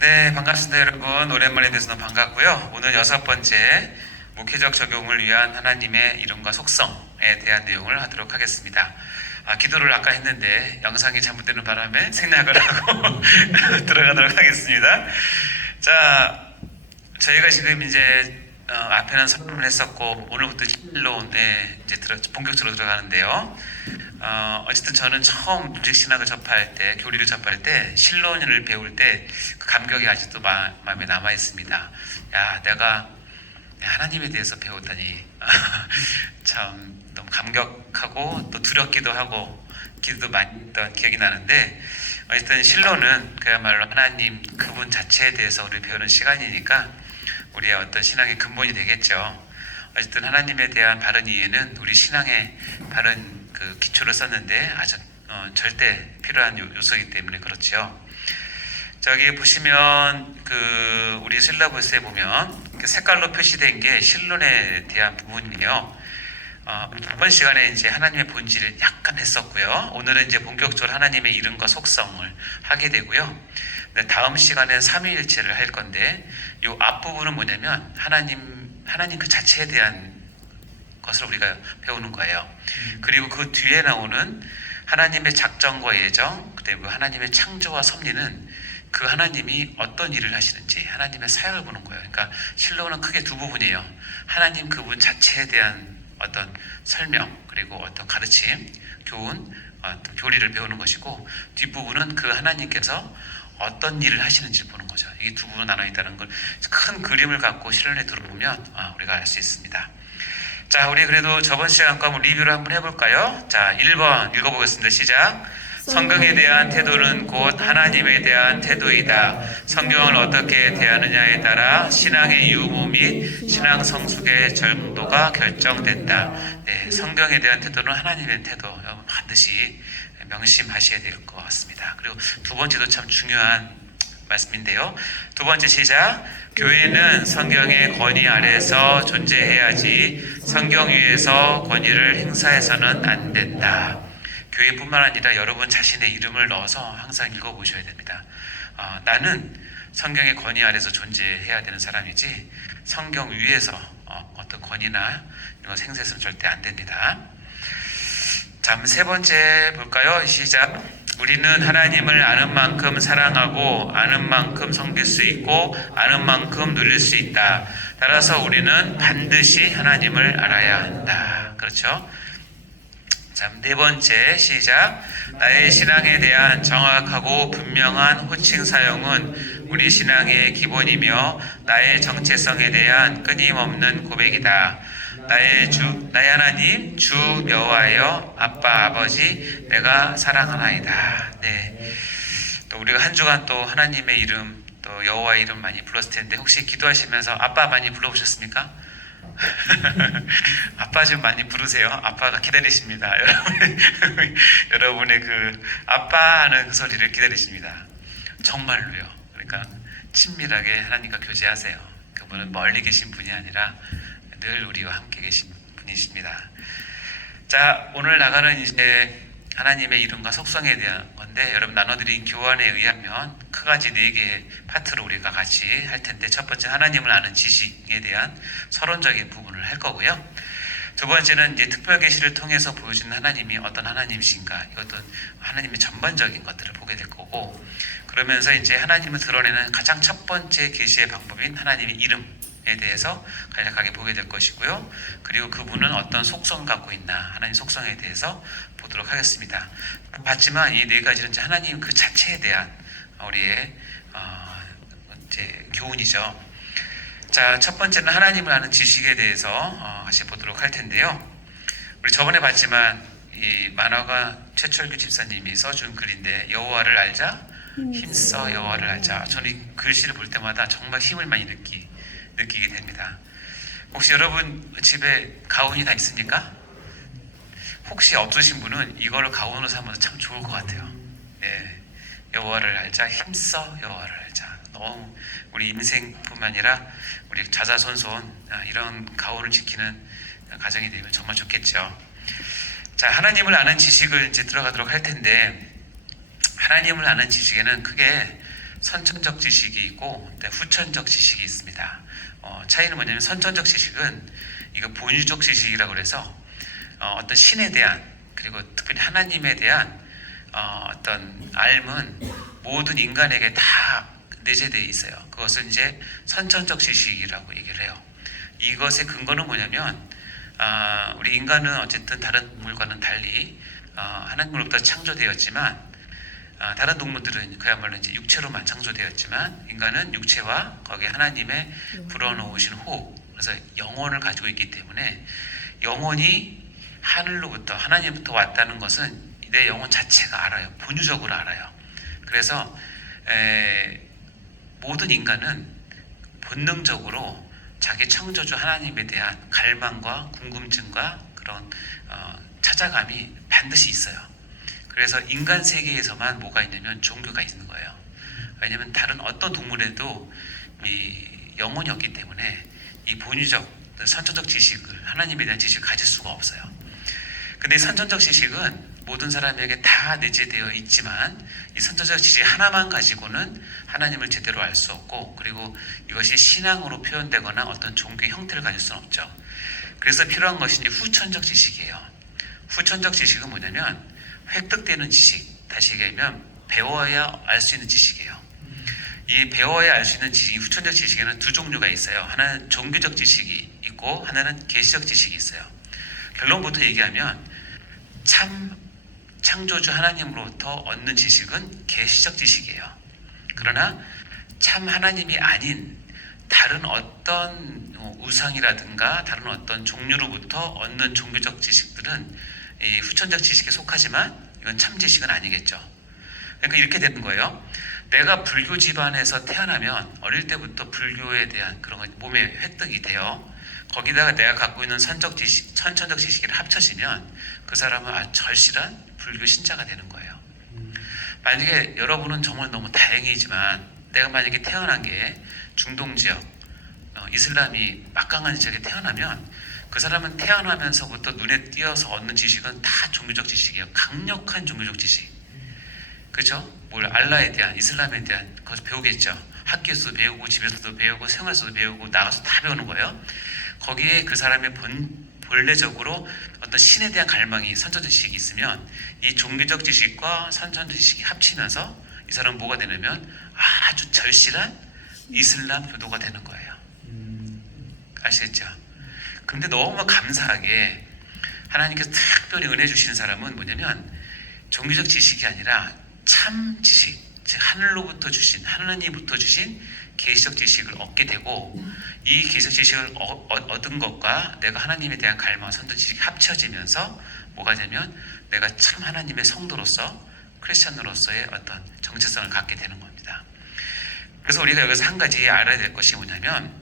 네, 반갑습니다, 여러분. 오랜만에 뵈서 너무 반갑고요. 오늘 6번째 목회적 적용을 위한 하나님의 이름과 속성에 대한 내용을 하도록 하겠습니다. 기도를 아까 했는데 영상이 잘못되는 바람에 생략을 하고 들어가도록 하겠습니다. 자, 저희가 지금 이제 앞에는 설명을 했었고 오늘부터 실로에 이제 본격적으로 들어가는데요. 어쨌든 저는 처음 무직신학을 접할 때, 교리를 접할 때, 실론을 배울 때 그 감격이 아직도 마음에 남아 있습니다. 야, 내가 하나님에 대해서 배웠다니 참 너무 감격하고 또 두렵기도 하고 기도도 많이 했던 기억이 나는데, 어쨌든 실론은 그야말로 하나님 그분 자체에 대해서 우리 배우는 시간이니까 우리의 어떤 신앙의 근본이 되겠죠. 어쨌든 하나님에 대한 바른 이해는 우리 신앙의 바른 그 기초를 썼는데 아주 절대 필요한 요소이기 때문에 그렇죠. 저기 보시면 그 우리 실라버스에 보면 색깔로 표시된 게 실론에 대한 부분이에요. 이번 시간에 이제 하나님의 본질을 약간 했었고요. 오늘은 이제 본격적으로 하나님의 이름과 속성을 하게 되고요. 네, 다음 시간엔 삼위일체를 할 건데 이 앞부분은 뭐냐면 하나님 그 자체에 대한 것을 우리가 배우는 거예요. 그리고 그 뒤에 나오는 하나님의 작정과 예정, 그리고 하나님의 창조와 섭리는 그 하나님이 어떤 일을 하시는지 하나님의 사역을 보는 거예요. 그러니까 실로는 크게 두 부분이에요. 하나님 그분 자체에 대한 어떤 설명, 그리고 어떤 가르침, 교훈, 교리를 배우는 것이고, 뒷부분은 그 하나님께서 어떤 일을 하시는지 보는 거죠. 이게 두 부분으로 나눠 있다는 걸 큰 그림을 갖고 실론에 들어보면 우리가 알 수 있습니다. 자, 우리 그래도 저번 시간과 한번 리뷰를 한번 해볼까요? 자, 1번 읽어보겠습니다. 시작. 성경에 대한 태도는 곧 하나님에 대한 태도이다. 성경을 어떻게 대하느냐에 따라 신앙의 유무 및 신앙 성숙의 정도가 결정된다. 네, 성경에 대한 태도는 하나님의 태도, 여러분 반드시 명심하셔야 될 것 같습니다. 그리고 두 번째도 참 중요한 말씀인데요. 두 번째 시작. 교회는 성경의 권위 아래서 존재해야지 성경 위에서 권위를 행사해서는 안 된다. 교회뿐만 아니라 여러분 자신의 이름을 넣어서 항상 읽어보셔야 됩니다. 나는 성경의 권위 아래서 존재해야 되는 사람이지 성경 위에서 어떤 권위나 이런 것 행사해서는 절대 안 됩니다. 자, 세 번째 볼까요? 시작. 우리는 하나님을 아는 만큼 사랑하고 아는 만큼 섬길 수 있고 아는 만큼 누릴 수 있다. 따라서 우리는 반드시 하나님을 알아야 한다. 그렇죠? 자, 네 번째 시작. 나의 신앙에 대한 정확하고 분명한 호칭 사용은 우리 신앙의 기본이며 나의 정체성에 대한 끊임없는 고백이다. 나의 하나님, 주 여호와여, 아빠, 아버지, 내가 사랑하나이다. 네. 또 우리가 한 주간 또 하나님의 이름, 또 여호와의 이름 많이 불렀을 텐데 혹시 기도하시면서 아빠 많이 불러보셨습니까? 아빠 좀 많이 부르세요. 아빠가 기다리십니다. 여러분의 그 아빠 하는 그 소리를 기다리십니다. 정말로요. 그러니까 친밀하게 하나님과 교제하세요. 그분은 멀리 계신 분이 아니라 늘 우리와 함께 계신 분이십니다. 자, 오늘 나가는 이제 하나님의 이름과 속성에 대한 건데, 여러분 나눠드린 교환에 의하면 크가지 4개의 파트로 우리가 같이 할 텐데, 첫 번째 하나님을 아는 지식에 대한 서론적인 부분을 할 거고요. 두 번째는 이제 특별 계시를 통해서 보여주는 하나님이 어떤 하나님이신가, 어떤 하나님의 전반적인 것들을 보게 될 거고, 그러면서 이제 하나님을 드러내는 가장 첫 번째 계시의 방법인 하나님의 이름에 대해서 간략하게 보게 될 것이고요. 그리고 그분은 어떤 속성을 갖고 있나, 하나님 속성에 대해서 보도록 하겠습니다. 봤지만 이 네 가지는 이제 하나님 그 자체에 대한 우리의 이제 교훈이죠. 자, 첫 번째는 하나님을 아는 지식에 대해서 같이 보도록 할 텐데요. 우리 저번에 봤지만 이 만화가 최철규 집사님이 써준 글인데, 여호와를 알자, 힘써 여호와를 알자. 저는 이 글씨를 볼 때마다 정말 힘을 많이 느끼게 됩니다. 혹시 여러분 집에 가훈이 다 있습니까? 혹시 없으신 분은 이거를 가훈으로 삼아서 참 좋을 것 같아요. 예, 여호와를 알자, 힘써 여호와를 알자. 너무 우리 인생뿐만 아니라 우리 자자손손 이런 가훈을 지키는 가정이 되면 정말 좋겠죠. 자, 하나님을 아는 지식을 이제 들어가도록 할 텐데, 하나님을 아는 지식에는 크게 선천적 지식이 있고 후천적 지식이 있습니다. 차이는 뭐냐면 선천적 지식은 이거 본유적 지식이라고 그래서 어떤 신에 대한 그리고 특별히 하나님에 대한 어떤 알문 모든 인간에게 다 내재되어 있어요. 그것을 이제 선천적 지식이라고 얘기를 해요. 이것의 근거는 뭐냐면 우리 인간은 어쨌든 다른 동물과는 달리 하나님으로부터 창조되었지만 다른 동물들은 그야말로 이제 육체로만 창조되었지만 인간은 육체와 거기에 하나님의 불어넣으신 호흡, 그래서 영혼을 가지고 있기 때문에 영혼이 하늘로부터 하나님부터 왔다는 것은 내 영혼 자체가 알아요. 본유적으로 알아요. 그래서 모든 인간은 본능적으로 자기 창조주 하나님에 대한 갈망과 궁금증과 그런 찾아감이 반드시 있어요. 그래서 인간 세계에서만 뭐가 있냐면 종교가 있는 거예요. 왜냐하면 다른 어떤 동물에도 이 영혼이 없기 때문에 이 본유적 선천적 지식을 하나님에 대한 지식을 가질 수가 없어요. 근데 선천적 지식은 모든 사람에게 다 내재되어 있지만 이 선천적 지식 하나만 가지고는 하나님을 제대로 알 수 없고 그리고 이것이 신앙으로 표현되거나 어떤 종교의 형태를 가질 수는 없죠. 그래서 필요한 것이 이제 후천적 지식이에요. 후천적 지식은 뭐냐면 획득되는 지식, 다시 얘기하면 배워야 알 수 있는 지식이에요. 이 배워야 알 수 있는 지식, 후천적 지식에는 두 종류가 있어요. 하나는 종교적 지식이 있고 하나는 계시적 지식이 있어요. 결론부터 얘기하면 참 창조주 하나님으로부터 얻는 지식은 계시적 지식이에요. 그러나 참 하나님이 아닌 다른 어떤 우상이라든가 다른 어떤 종류로부터 얻는 종교적 지식들은 이 후천적 지식에 속하지만 이건 참 지식은 아니겠죠. 그러니까 이렇게 되는 거예요. 내가 불교 집안에서 태어나면 어릴 때부터 불교에 대한 그런 것 몸에 획득이 돼요. 거기다가 내가 갖고 있는 선천적 지식이 합쳐지면 그 사람은 절실한 불교 신자가 되는 거예요. 만약에 여러분은 정말 너무 다행이지만 내가 만약에 태어난 게 중동 지역 이슬람이 막강한 지역에 태어나면 그 사람은 태어나면서부터 눈에 띄어서 얻는 지식은 다 종교적 지식이에요. 강력한 종교적 지식. 그렇죠? 뭘 알라에 대한 이슬람에 대한 그것을 배우겠죠. 학교에서도 배우고 집에서도 배우고 생활에서도 배우고 나가서 다 배우는 거예요. 거기에 그 사람의 본래적으로 어떤 신에 대한 갈망이 선천적 지식이 있으면 이 종교적 지식과 선천적 지식이 합치면서 이 사람은 뭐가 되냐면 아주 절실한 이슬람 교도가 되는 거예요. 아시겠죠? 근데 너무 감사하게 하나님께서 특별히 은혜 주시는 사람은 뭐냐면 종교적 지식이 아니라 참 지식, 즉 하늘로부터 주신 하나님부터 주신 계시적 지식을 얻게 되고 이 계시적 지식을 얻은 것과 내가 하나님에 대한 갈망, 선천 지식이 합쳐지면서 뭐가 되면 내가 참 하나님의 성도로서 크리스천으로서의 어떤 정체성을 갖게 되는 겁니다. 그래서 우리가 여기서 한 가지 알아야 될 것이 뭐냐면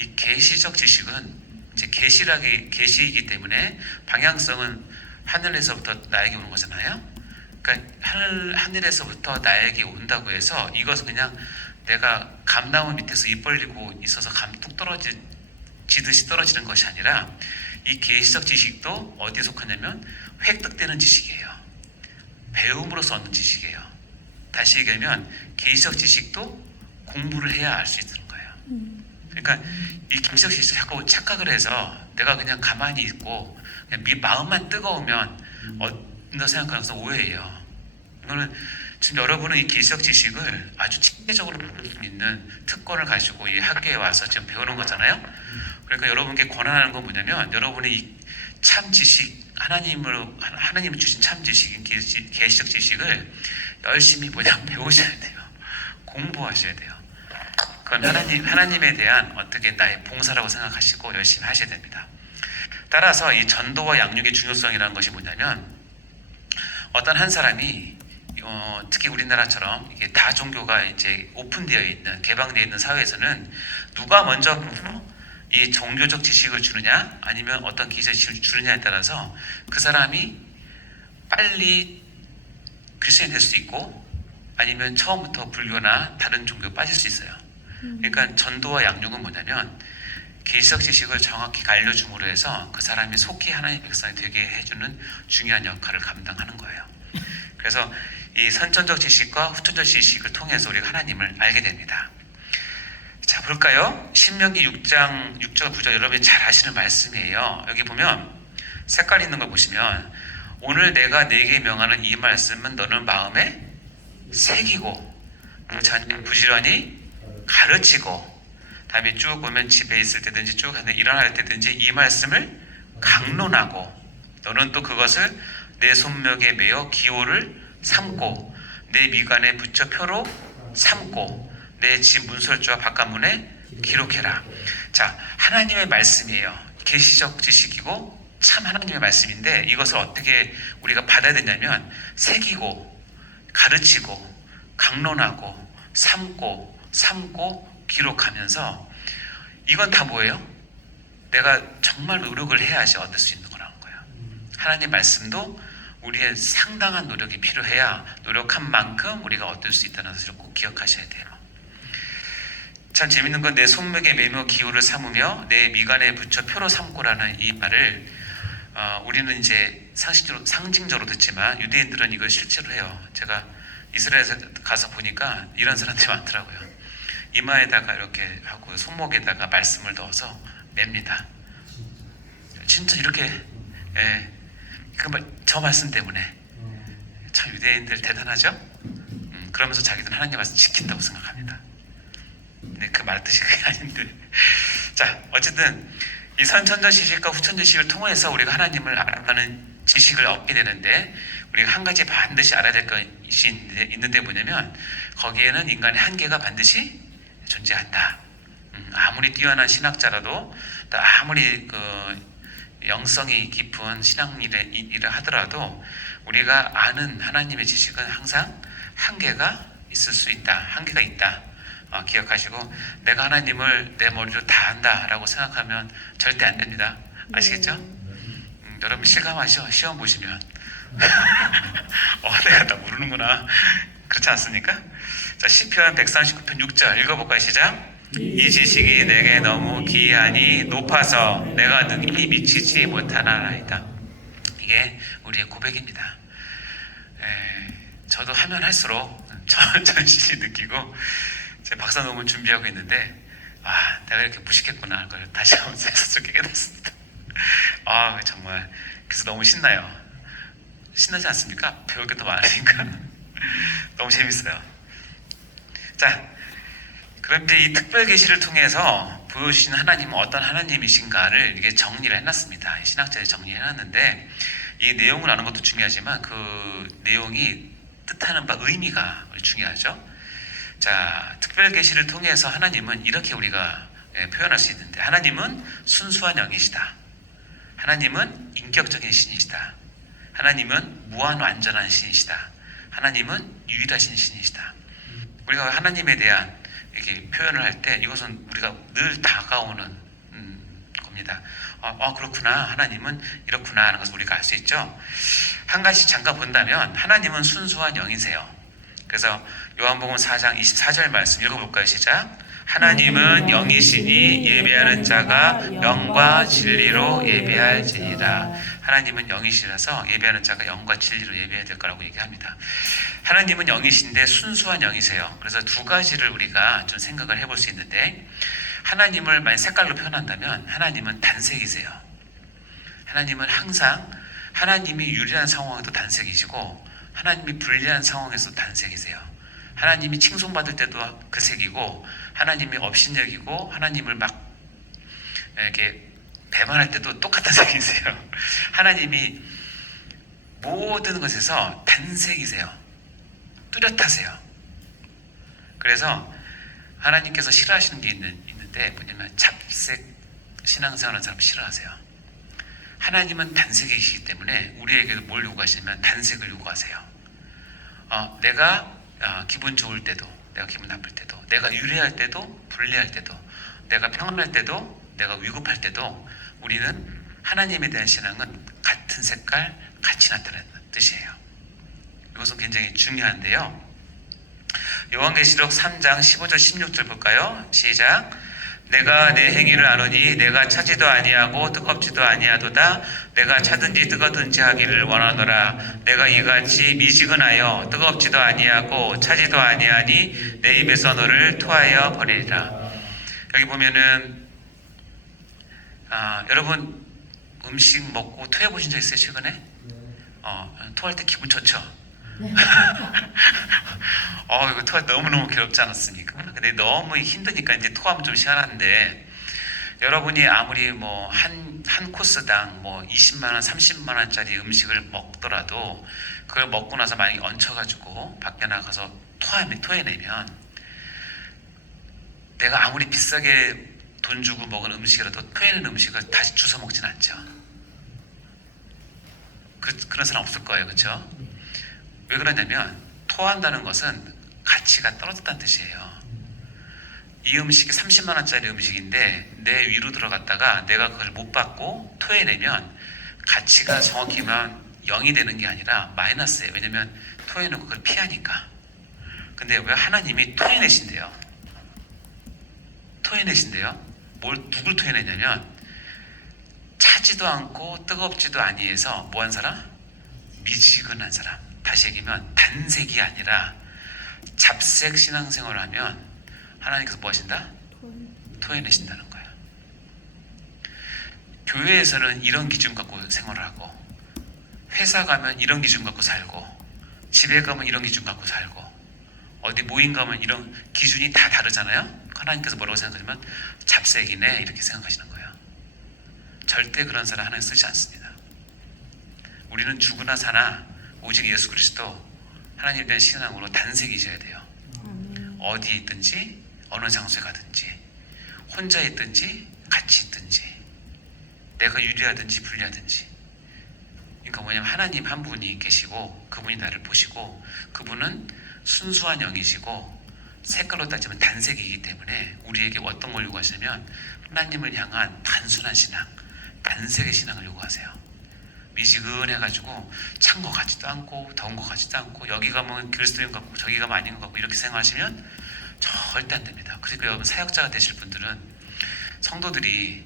이 계시적 지식은 이제 계시이기 때문에 방향성은 하늘에서부터 나에게 오는 거잖아요. 그러니까 하늘에서부터 나에게 온다고 해서 이것은 그냥 내가 감나무 밑에서 입 벌리고 있어서 감 뚝 떨어지듯이 떨어지는 것이 아니라 이 계시적 지식도 어디에 속하냐면 획득되는 지식이에요. 배움으로써 얻는 지식이에요. 다시 얘기하면 계시적 지식도 공부를 해야 알 수 있는 거예요. 그러니까 이 계시적 지식을 자꾸 착각을 해서 내가 그냥 가만히 있고 그냥 마음만 뜨거우면 얻는다 생각하는 것은 오해예요. 이거는 지금 여러분은 이 계시적 지식을 아주 체계적으로 배울 수 있는 특권을 가지고 이 학교에 와서 지금 배우는 거잖아요. 그러니까 여러분께 권한하는 건 뭐냐면 여러분의 이 참 지식, 하나님이 주신 참 지식인 계시적 지식을 열심히 배우셔야 돼요. 공부하셔야 돼요. 그건 하나님에 대한 어떻게 나의 봉사라고 생각하시고 열심히 하셔야 됩니다. 따라서 이 전도와 양육의 중요성이라는 것이 뭐냐면 어떤 한 사람이 특히 우리나라처럼 이게 다 종교가 이제 오픈되어 있는 개방되어 있는 사회에서는 누가 먼저 이 종교적 지식을 주느냐 아니면 어떤 기적 지식을 주느냐에 따라서 그 사람이 빨리 크리스천이 될 수 있고 아니면 처음부터 불교나 다른 종교에 빠질 수 있어요. 그러니까 전도와 양육은 뭐냐면 계시적 지식을 정확히 알려줌으로 해서 그 사람이 속히 하나님의 백성이 되게 해주는 중요한 역할을 감당하는 거예요. 그래서 이 선천적 지식과 후천적 지식을 통해서 우리가 하나님을 알게 됩니다. 자, 볼까요? 신명기 6장 6절 9절 여러분이 잘 아시는 말씀이에요. 여기 보면 색깔 있는 걸 보시면 오늘 내가 네게 명하는 이 말씀은 너는 마음에 새기고 자녀 부지런히 가르치고, 다음에 쭉 보면 집에 있을 때든지 쭉 일어날 때든지 이 말씀을 강론하고, 너는 또 그것을 내 손목에 매어 기호를 삼고 내 미간에 붙여 표로 삼고 내 집 문설주와 바깥문에 기록해라. 자, 하나님의 말씀이에요. 계시적 지식이고 참 하나님의 말씀인데, 이것을 어떻게 우리가 받아야 되냐면 새기고 가르치고 강론하고 삼고 기록하면서, 이건 다 뭐예요? 내가 정말 노력을 해야지 얻을 수 있는 거라는 거예요. 하나님 말씀도 우리의 상당한 노력이 필요해야 노력한 만큼 우리가 얻을 수 있다는 것을 꼭 기억하셔야 돼요. 참 재밌는 건 내 손목에 매며 기호를 삼으며 내 미간에 붙여 표로 삼고라는 이 말을 우리는 이제 상징적으로 듣지만 유대인들은 이걸 실제로 해요. 제가 이스라엘에 가서 보니까 이런 사람들이 많더라고요. 이마에다가 이렇게 하고 손목에다가 말씀을 넣어서 맵니다. 진짜 이렇게, 예, 저 말씀 때문에. 참 유대인들 대단하죠? 그러면서 자기들은 하나님 말씀 지킨다고 생각합니다. 근데 그 말 뜻이 그게 아닌데. 자, 어쨌든 이 선천적 지식과 후천적 지식을 통해서 우리가 하나님을 알아가는 지식을 얻게 되는데, 우리가 한 가지 반드시 알아야 될 것이 있는데 뭐냐면 거기에는 인간의 한계가 반드시 존재한다. 아무리 뛰어난 신학자라도, 또 아무리 영성이 깊은 신앙 일을 하더라도 우리가 아는 하나님의 지식은 항상 한계가 있을 수 있다. 한계가 있다. 기억하시고, 내가 하나님을 내 머리로 다 안다라고 생각하면 절대 안 됩니다. 아시겠죠? 여러분 실감하시죠? 시험 보시면 내가 다 모르는구나. 그렇지 않습니까? 자, 시편 139편 6절 읽어볼까요? 시작. 이 지식이 내게 너무 기이하니 높아서 내가 능히 미치지 못하나이다. 이게 우리의 고백입니다. 저도 하면 할수록 절실히 느끼고, 제 박사 논문 준비하고 있는데 내가 이렇게 무식했구나 그걸 다시 한번 새삼스럽게 깨닫습니다. 정말 그래서 너무 신나요. 신나지 않습니까? 배울 게 더 많으니까 너무 재밌어요. 자, 그럼 이제 이 특별 계시를 통해서 보여주신 하나님은 어떤 하나님이신가를 이렇게 정리를 해놨습니다. 신학자들이 정리해놨는데, 이 내용을 아는 것도 중요하지만 그 내용이 뜻하는 바 의미가 중요하죠. 자, 특별 계시를 통해서 하나님은 이렇게 우리가 표현할 수 있는데, 하나님은 순수한 영이시다. 하나님은 인격적인 신이시다. 하나님은 무한 완전한 신이시다. 하나님은 유일하신 신이시다. 우리가 하나님에 대한 이렇게 표현을 할 때 이것은 우리가 늘 다가오는 겁니다. 그렇구나, 하나님은 이렇구나 하는 것을 우리가 알 수 있죠. 한 가지 잠깐 본다면 하나님은 순수한 영이세요. 그래서 요한복음 4장 24절 말씀 읽어볼까요? 시작. 하나님은 영이시니 예배하는 자가 영과 진리로 예배할지니라. 하나님은 영이시라서 예배하는 자가 영과 진리로 예배해야 될 거라고 얘기합니다. 하나님은 영이신데 순수한 영이세요. 그래서 두 가지를 우리가 좀 생각을 해볼 수 있는데, 하나님을 만약 색깔로 표현한다면 하나님은 단색이세요. 하나님은 항상 하나님이 유리한 상황에도 단색이시고 하나님이 불리한 상황에서도 단색이세요. 하나님이 칭송받을 때도 그 색이고, 하나님이 업신여기고 하나님을 막 이렇게 배반할 때도 똑같은 색이세요. 하나님이 모든 것에서 단색이세요. 뚜렷하세요. 그래서 하나님께서 싫어하시는 게 있는데 뭐냐면 잡색 신앙생활하는 사람 싫어하세요. 하나님은 단색이시기 때문에 우리에게도 뭘 요구하시냐면 단색을 요구하세요. 내가 기분 좋을 때도, 내가 기분 나쁠 때도, 내가 유리할 때도, 불리할 때도, 내가 평안할 때도, 내가 위급할 때도 우리는 하나님에 대한 신앙은 같은 색깔, 같이 나타나는 뜻이에요. 이것은 굉장히 중요한데요. 요한계시록 3장 15절 16절 볼까요? 시작. 내가 내 행위를 아노니 내가 차지도 아니하고 뜨겁지도 아니하도다. 내가 차든지 뜨거든지 하기를 원하노라. 내가 이같이 미지근하여 뜨겁지도 아니하고 차지도 아니하니 내 입에서 너를 토하여 버리리라. 여기 보면은 여러분 음식 먹고 토해 보신 적 있어요 최근에? 토할 때 기분 좋죠? 이거 토하 너무너무 괴롭지 않았습니까? 근데 너무 힘드니까 이제 토하면 좀 시원한데, 여러분이 아무리 뭐 한 코스당 뭐 20만원, 30만원짜리 음식을 먹더라도 그걸 먹고 나서 만약에 얹혀가지고 밖에 나가서 토해내면, 내가 아무리 비싸게 돈 주고 먹은 음식이라도 토해낸 음식을 다시 주워 먹진 않죠. 그런 사람 없을 거예요. 그렇죠? 왜 그러냐면 토한다는 것은 가치가 떨어졌다는 뜻이에요. 이 음식이 30만 원짜리 음식인데 내 위로 들어갔다가 내가 그걸 못 받고 토해내면 가치가 정확히 말하면 0이 되는 게 아니라 마이너스예요. 왜냐면 토해내고 그걸 피하니까. 근데 왜 하나님이 토해내신대요? 누굴 토해내냐면 차지도 않고 뜨겁지도 아니해서 뭐한 사람? 미지근한 사람. 다시 얘기하면 단색이 아니라 잡색 신앙생활을 하면 하나님께서 뭐 하신다? 토해내신다는 거예요. 교회에서는 이런 기준 갖고 생활을 하고, 회사 가면 이런 기준 갖고 살고, 집에 가면 이런 기준 갖고 살고, 어디 모임 가면 이런 기준이 다 다르잖아요. 하나님께서 뭐라고 생각하시면 잡색이네 이렇게 생각하시는 거예요. 절대 그런 사람 하나님 쓰지 않습니다. 우리는 죽으나 사나 오직 예수 그리스도, 하나님에 대한 신앙으로 단색이셔야 돼요. 어디에 있든지 어느 장소에 가든지, 혼자 있든지 같이 있든지, 내가 유리하든지 불리하든지. 그러니까 뭐냐면 하나님 한 분이 계시고 그분이 나를 보시고 그분은 순수한 영이시고 색깔로 따지면 단색이기 때문에 우리에게 어떤 걸 요구하시냐면 하나님을 향한 단순한 신앙, 단색의 신앙을 요구하세요. 미지근해가지고 찬 거 같지도 않고 더운 거 같지도 않고, 여기 가면 그리스도인 것 같고 저기 가면 아닌 것 같고 이렇게 생각하시면 절대 안 됩니다. 그러니까 여러분 사역자가 되실 분들은 성도들이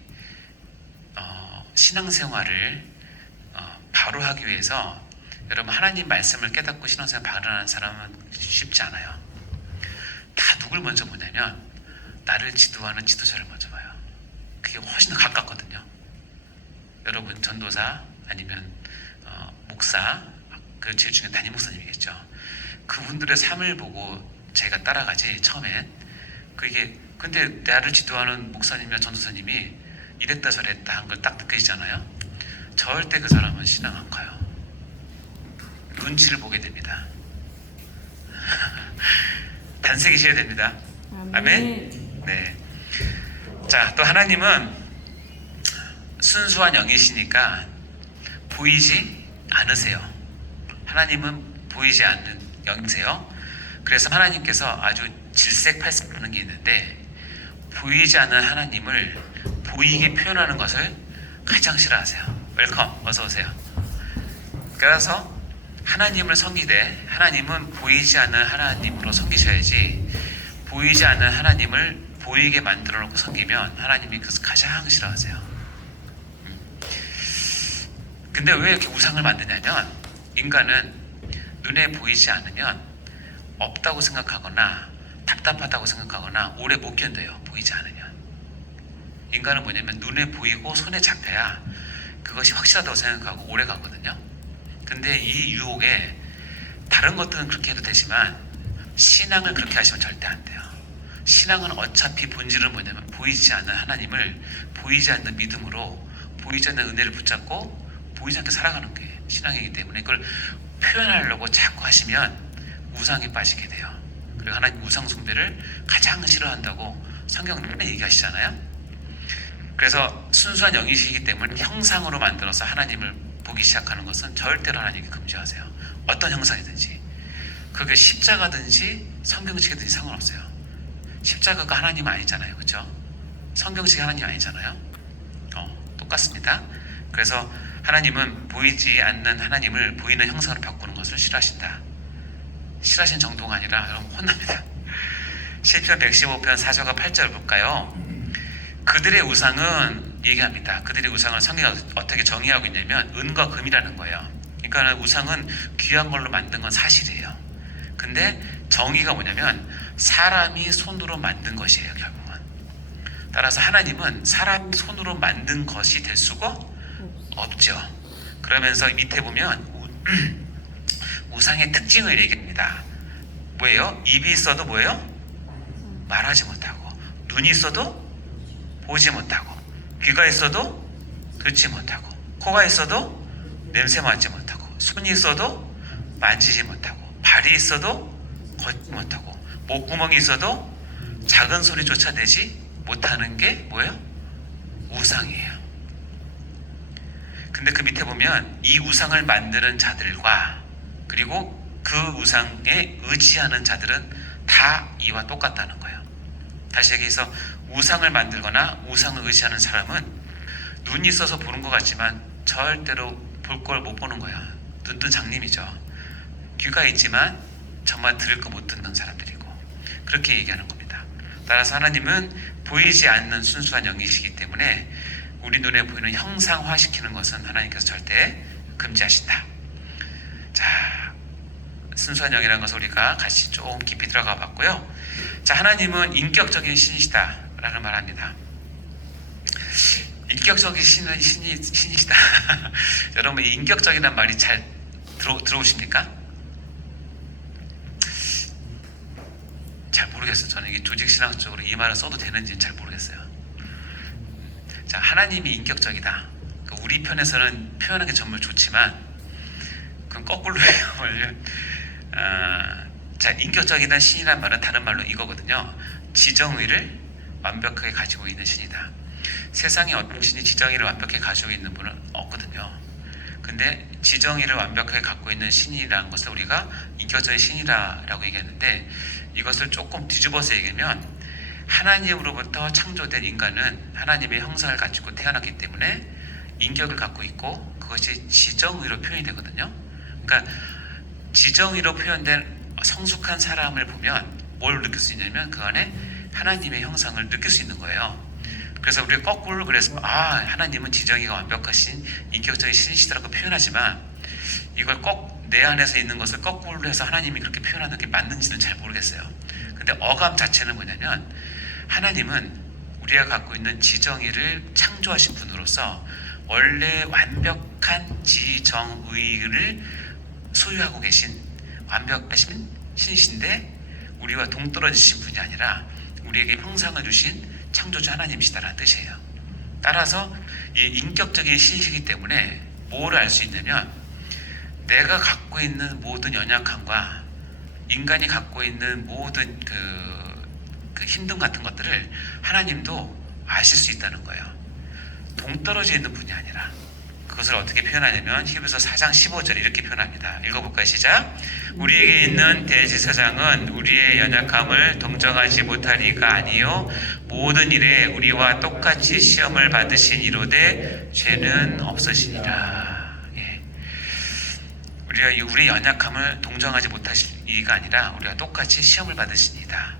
신앙생활을 바로 하기 위해서, 여러분 하나님 말씀을 깨닫고 신앙생활 바로 하는 사람은 쉽지 않아요. 다 누굴 먼저 보냐면 나를 지도하는 지도자를 먼저 봐요. 그게 훨씬 더 가깝거든요. 여러분 전도사 아니면 목사, 그 제일 중요한 담임 목사님이겠죠. 그분들의 삶을 보고 제가 따라가지 처음엔. 근데 나를 지도하는 목사님이나 전도사님이 이랬다 저랬다 한 걸 딱 느껴지잖아요. 절대 그 사람은 신앙 안 가요. 눈치를 보게 됩니다. 단색이셔야 됩니다. 아멘. 네. 자, 또 하나님은 순수한 영이시니까 보이지 않으세요. 하나님은 보이지 않는 영이세요. 그래서 하나님께서 아주 질색팔색하는 게 있는데, 보이지 않는 하나님을 보이게 표현하는 것을 가장 싫어하세요. 웰컴, 어서 오세요. 그래서 하나님을 섬기되, 하나님은 보이지 않는 하나님으로 섬기셔야지, 보이지 않는 하나님을 보이게 만들어 놓고 섬기면 하나님이 그것을 가장 싫어하세요. 근데 왜 이렇게 우상을 만드냐면, 인간은 눈에 보이지 않으면 없다고 생각하거나 답답하다고 생각하거나 오래 못 견뎌요. 보이지 않으면. 인간은 뭐냐면 눈에 보이고 손에 잡혀야 그것이 확실하다고 생각하고 오래 가거든요. 근데 이 유혹에 다른 것들은 그렇게 해도 되지만 신앙을 그렇게 하시면 절대 안 돼요. 신앙은 어차피 본질은 뭐냐면 보이지 않는 하나님을 보이지 않는 믿음으로, 보이지 않는 은혜를 붙잡고 보이지 않게 살아가는 게 신앙이기 때문에, 그걸 표현하려고 자꾸 하시면 우상에 빠지게 돼요. 그리고 하나님 우상 숭배를 가장 싫어한다고 성경은 맨날 얘기하시잖아요. 그래서 순수한 영이시기 때문에 형상으로 만들어서 하나님을 보기 시작하는 것은 절대로 하나님께 금지하세요. 어떤 형상이든지, 그게 십자가든지 성경책이든지 상관없어요. 십자가가 하나님 아니잖아요. 그렇죠? 성경책이 하나님 아니잖아요. 똑같습니다. 그래서 하나님은 보이지 않는 하나님을 보이는 형상으로 바꾸는 것을 싫어하신다. 싫어하시는 정도가 아니라 여러분 혼납니다. 시편 115편 4절과 8절 볼까요? 그들의 우상은 얘기합니다. 그들의 우상을 성경이 어떻게 정의하고 있냐면 은과 금이라는 거예요. 그러니까 우상은 귀한 걸로 만든 건 사실이에요. 근데 정의가 뭐냐면 사람이 손으로 만든 것이에요, 결국은. 따라서 하나님은 사람 손으로 만든 것이 될 수가 없죠. 그러면서 밑에 보면 우상의 특징을 얘기합니다. 뭐예요? 입이 있어도 뭐예요? 말하지 못하고, 눈이 있어도 보지 못하고, 귀가 있어도 듣지 못하고, 코가 있어도 냄새 맡지 못하고, 손이 있어도 만지지 못하고, 발이 있어도 걷지 못하고, 목구멍이 있어도 작은 소리조차 내지 못하는 게 뭐예요? 우상이에요. 근데 그 밑에 보면 이 우상을 만드는 자들과 그리고 그 우상에 의지하는 자들은 다 이와 똑같다는 거예요. 다시 얘기해서 우상을 만들거나 우상을 의지하는 사람은 눈이 있어서 보는 것 같지만 절대로 볼 걸 못 보는 거야. 눈뜬 장님이죠. 귀가 있지만 정말 들을 거 못 듣는 사람들이고, 그렇게 얘기하는 겁니다. 따라서 하나님은 보이지 않는 순수한 영이시기 때문에 우리 눈에 보이는 형상화시키는 것은 하나님께서 절대 금지하신다. 자, 순수한 영이라는 것을 우리가 같이 좀 깊이 들어가 봤고요. 자, 하나님은 인격적인 신이시다라는 말합니다. 인격적인 신이시다. 여러분, 이 인격적이라는 말이 잘 들어오십니까? 잘 모르겠어요. 저는 이게 조직신학적으로 이 말을 써도 되는지는 잘 모르겠어요. 자, 하나님이 인격적이다. 우리 편에서는 표현하는 게 정말 좋지만 그건 거꾸로 해요. 자, 인격적이다는 신이란 말은 다른 말로 이거거든요. 지정의를 완벽하게 가지고 있는 신이다. 세상에 어떤 신이 지정의를 완벽하게 가지고 있는 분은 없거든요. 근데 지정의를 완벽하게 갖고 있는 신이라는 것을 우리가 인격적인 신이라고 얘기하는데, 이것을 조금 뒤집어서 얘기하면 하나님으로부터 창조된 인간은 하나님의 형상을 가지고 태어났기 때문에 인격을 갖고 있고, 그것이 지정의로 표현이 되거든요. 그러니까 지정의로 표현된 성숙한 사람을 보면 뭘 느낄 수 있냐면 그 안에 하나님의 형상을 느낄 수 있는 거예요. 그래서 우리가 거꾸로 그래서 하나님은 지정의가 완벽하신 인격적인 신이시다라고 표현하지만, 이걸 꼭 내 안에서 있는 것을 거꾸로 해서 하나님이 그렇게 표현하는 게 맞는지는 잘 모르겠어요. 근데 어감 자체는 뭐냐면 하나님은 우리가 갖고 있는 지정의를 창조하신 분으로서 원래 완벽한 지정의를 소유하고 계신 완벽하신 신이신데, 우리와 동떨어지신 분이 아니라 우리에게 형상을 주신 창조주 하나님이시다라는 뜻이에요. 따라서 이 인격적인 신이시기 때문에 뭐를 알 수 있냐면, 내가 갖고 있는 모든 연약함과 인간이 갖고 있는 모든 그 힘듦 같은 것들을 하나님도 아실 수 있다는 거예요. 동떨어져 있는 분이 아니라. 그것을 어떻게 표현하냐면 히브리서 4장 15절 이렇게 표현합니다. 읽어볼까요? 시작. 우리에게 있는 대제사장은 우리의 연약함을 동정하지 못하리가 아니요 모든 일에 우리와 똑같이 시험을 받으신 이로되 죄는 없으시니라. 우리의 연약함을 동정하지 못하시리가 아니라 우리와 똑같이 시험을 받으시니다.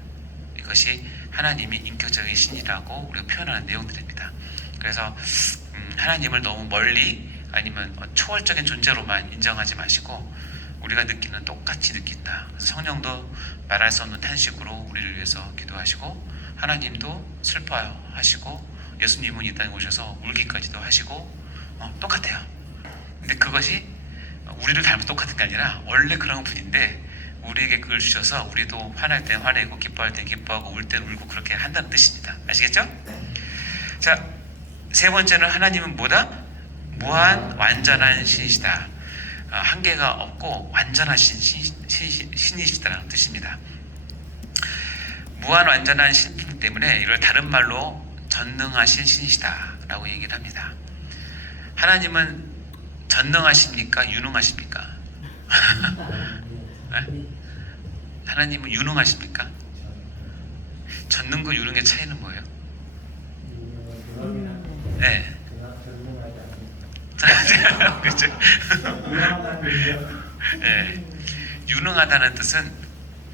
이것이 하나님이 인격적인 신이라고 우리가 표현하는 내용들입니다. 그래서 하나님을 너무 멀리 아니면 초월적인 존재로만 인정하지 마시고 우리가 느끼는 똑같이 느낀다. 성령도 말할 수 없는 탄식으로 우리를 위해서 기도하시고, 하나님도 슬퍼하시고, 예수님은 이 땅에 오셔서 울기까지도 하시고 똑같아요. 근데 그것이 우리를 닮아서 똑같은 게 아니라 원래 그런 분인데 우리에게 그걸 주셔서 우리도 화날 땐 화내고 기뻐할 땐 기뻐하고 울 땐 울고 그렇게 한다는 뜻입니다. 아시겠죠? 자, 세 번째는 하나님은 뭐다? 무한 완전한 신이시다. 한계가 없고 완전하신 신이시다라는 뜻입니다. 무한 완전한 신이기 때문에 이걸 다른 말로 전능하신 신이시다라고 얘기를 합니다. 하나님은 전능하십니까? 유능하십니까? 네? 하나님은 유능하십니까? 전능과 유능의 차이는 뭐예요? 네. 그렇죠. 네. 유능하다는 뜻은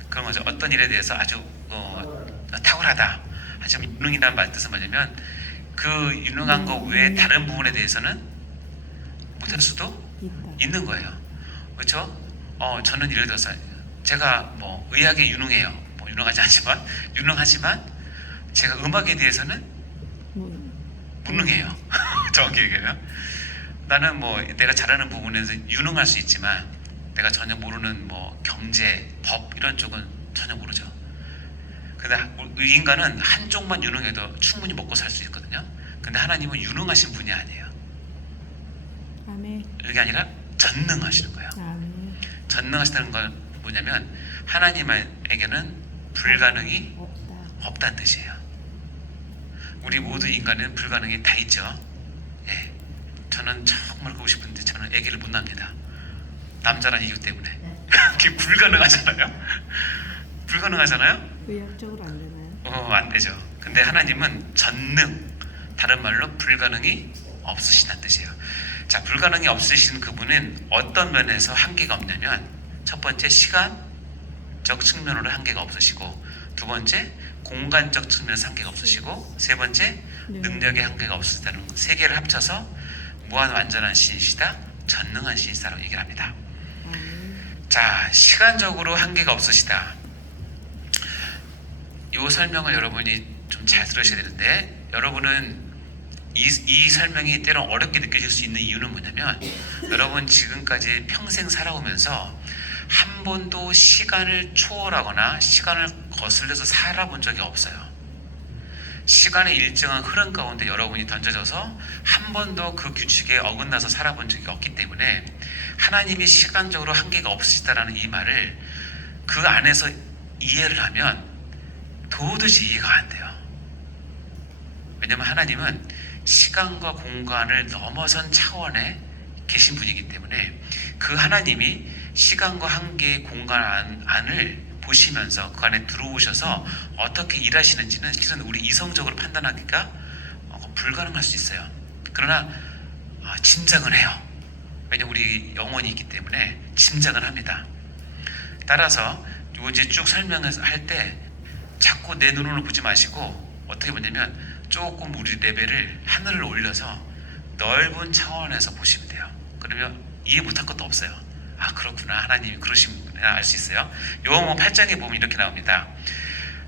그런 거죠. 어떤 일에 대해서 아주 탁월하다. 하지만 유능이라는 말 뜻은 뭐냐면 그 유능한 거 외에 다른 부분에 대해서는 못할 수도 있다. 있는 거예요. 그렇죠? 저는 예를 들어서 제가 뭐 의학에 유능해요. 뭐 유능하지 않지만 유능하지만 제가 음악에 대해서는 뭐, 무능해요. 정확히 얘기하면 나는 뭐 내가 잘하는 부분에서 유능할 수 있지만 내가 전혀 모르는 뭐 경제, 법 이런 쪽은 전혀 모르죠. 근데 인간은 한쪽만 유능해도 충분히 먹고 살 수 있거든요. 근데 하나님은 유능하신 분이 아니에요. 아멘. 이게 아니라 전능하시는 거예요. 아멘. 전능하시다는 건 뭐냐면 하나님에게는 불가능이 없다. 없다는 뜻이에요. 우리 모든 인간은 불가능이 다 있죠. 예. 저는 정말 그러고 싶은데 저는 아기를 못 낳습니다. 남자란 이유 때문에. 그게 불가능하잖아요. 불가능하잖아요. 의학적으로 안 되나요? 안 되죠. 근데 하나님은 전능, 다른 말로 불가능이 없으시다는 뜻이에요. 자, 불가능이 없으신 그분은 어떤 면에서 한계가 없냐면 첫 번째 시간적 측면으로 한계가 없으시고 두 번째 공간적 측면에서 한계가 없으시고 세 번째 능력의 한계가 없으시다는 세 개를 합쳐서 무한 완전한 신이시다, 전능한 신이시다라고 얘기를 합니다. 자, 시간적으로 한계가 없으시다. 이 설명을 여러분이 좀 잘 들으셔야 되는데 여러분은 이 설명이 때론 어렵게 느껴질 수 있는 이유는 뭐냐면 여러분 지금까지 평생 살아오면서 한 번도 시간을 초월하거나 시간을 거슬려서 살아본 적이 없어요. 시간의 일정한 흐름 가운데 여러분이 던져져서 한 번도 그 규칙에 어긋나서 살아본 적이 없기 때문에 하나님이 시간적으로 한계가 없으시다라는 이 말을 그 안에서 이해를 하면 도저히 이해가 안 돼요. 왜냐하면 하나님은 시간과 공간을 넘어선 차원에 계신 분이기 때문에 그 하나님이 시간과 한계의 공간 안을 보시면서 그 안에 들어오셔서 어떻게 일하시는지는 실은 우리 이성적으로 판단하기가 불가능할 수 있어요. 그러나 짐작은 해요. 왜냐하면 우리 영혼이 있기 때문에 짐작은 합니다. 따라서 이제 쭉 설명을 할 때 자꾸 내 눈으로 보지 마시고 어떻게 보냐면 조금 우리 레벨을 하늘을 올려서 넓은 차원에서 보시면 돼요. 그러면 이해 못할 것도 없어요. 아, 그렇구나, 하나님이 그러시구나 알 수 있어요. 요한복음 8장에 보면 이렇게 나옵니다.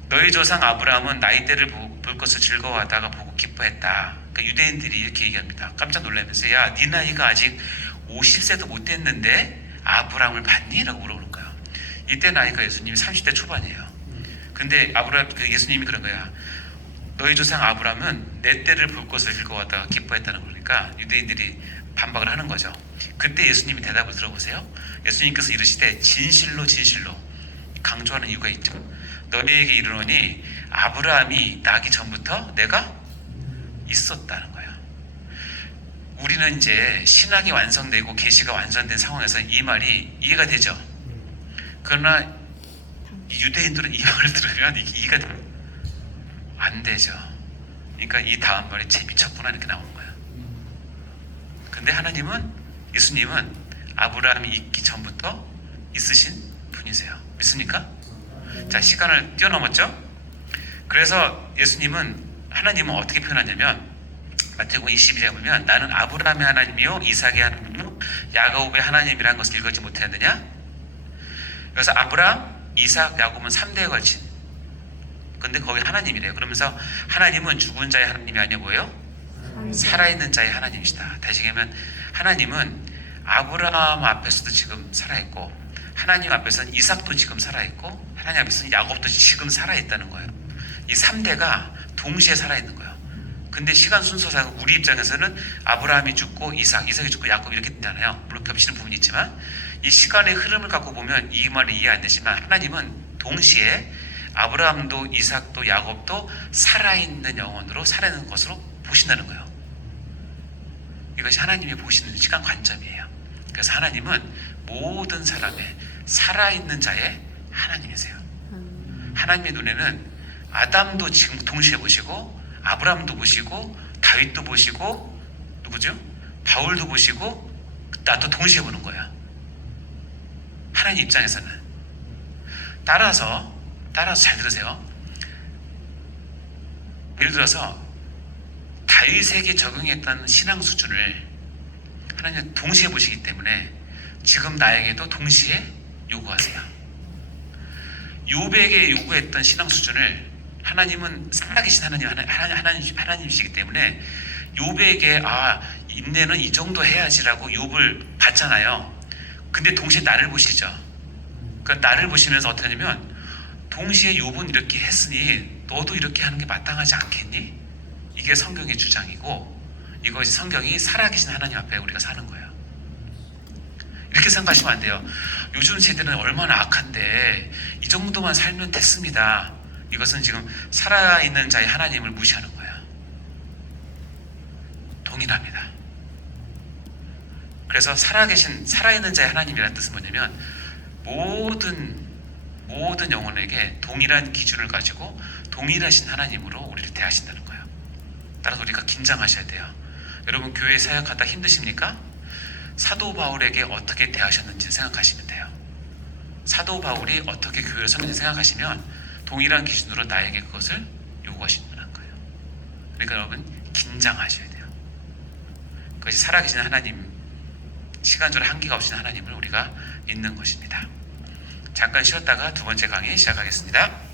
너희 조상 아브라함은 나이 때를 볼 것을 즐거워하다가 보고 기뻐했다. 그러니까 유대인들이 이렇게 얘기합니다. 깜짝 놀라면서 야, 네 나이가 아직 50세도 못 됐는데 아브라함을 봤니? 라고 물어보는 거예요. 이때 나이가 예수님이 30대 초반이에요. 근데 예수님이 그런 거야. 너희 조상 아브라함은 내 때를 볼 것을 즐거워하다가 기뻐했다는 거니까 유대인들이 반박을 하는 거죠. 그때 예수님이 대답을 들어보세요. 예수님께서 이르시되 진실로 진실로 강조하는 이유가 있죠. 너희에게 이르노니 아브라함이 나기 전부터 내가 있었다는 거예요. 우리는 이제 신학이 완성되고 계시가 완성된 상황에서 이 말이 이해가 되죠. 그러나 유대인들은 이 말을 들으면 이게 이해가 안 되죠. 그러니까 이 다음 말이 쟤 미쳤구나 이렇게 나오는 거예요. 근데 하나님은, 예수님은 아브라함이 있기 전부터 있으신 분이세요. 믿습니까? 자, 시간을 뛰어넘었죠? 그래서 하나님은 어떻게 표현하냐면 마태복음 22장에 보면 나는 아브라함의 하나님이요 이삭의 하나님이요 야곱의 하나님이라는 것을 읽지 못했느냐? 그래서 아브라함, 이삭, 야곱은 3대에 걸친, 근데 거기 하나님이래요. 그러면서 하나님은 죽은 자의 하나님이 아니라 뭐예요? 살아있는 자의 하나님이시다. 다시 얘기하면 하나님은 아브라함 앞에서도 지금 살아있고 하나님 앞에서는 이삭도 지금 살아있고 하나님 앞에서는 야곱도 지금 살아있다는 거예요. 이 3대가 동시에 살아있는 거예요. 근데 시간 순서상 우리 입장에서는 아브라함이 죽고 이삭이 죽고 야곱 이렇게 되잖아요. 물론 겹치는 부분이 있지만 이 시간의 흐름을 갖고 보면 이 말이 이해 안 되지만 하나님은 동시에 아브라함도 이삭도 야곱도 살아있는 영혼으로 살아있는 것으로 보신다는 거예요. 이것이 하나님이 보시는 시간 관점이에요. 그래서 하나님은 모든 사람의 살아있는 자의 하나님이세요. 하나님의 눈에는 아담도 지금 동시에 보시고 아브라함도 보시고 다윗도 보시고 누구죠? 바울도 보시고 나도 동시에 보는 거야. 하나님 입장에서는. 따라서 잘 들으세요. 예를 들어서 다윗에게 적용했던 신앙 수준을 하나님은 동시에 보시기 때문에 지금 나에게도 동시에 요구하세요. 욥에게 요구했던 신앙 수준을 하나님은 살아계신 하나님이시기 때문에 욥에게 인내는 이 정도 해야지라고 욥을 봤잖아요. 근데 동시에 나를 보시죠. 그러니까 나를 보시면서 어떻게 하냐면 동시에 욥은 이렇게 했으니 너도 이렇게 하는 게 마땅하지 않겠니? 이게 성경의 주장이고 이것이 성경이 살아계신 하나님 앞에 우리가 사는 거예요. 이렇게 생각하시면 안 돼요. 요즘 세대는 얼마나 악한데 이 정도만 살면 됐습니다. 이것은 지금 살아있는 자의 하나님을 무시하는 거예요. 동일합니다. 그래서 살아있는 자의 하나님이라는 뜻은 뭐냐면 모든 영혼에게 동일한 기준을 가지고 동일하신 하나님으로 우리를 대하신다는 거예요. 따라서 우리가 긴장하셔야 돼요. 여러분 교회 사역하다 힘드십니까? 사도 바울에게 어떻게 대하셨는지 생각하시면 돼요. 사도 바울이 어떻게 교회를 섬기는지 생각하시면 동일한 기준으로 나에게 그것을 요구하신다는 거예요. 그러니까 여러분 긴장하셔야 돼요. 그것이 살아계신 하나님, 시간적으로 한계가 없으신 하나님을 우리가 믿는 것입니다. 잠깐 쉬었다가 두 번째 강의 시작하겠습니다.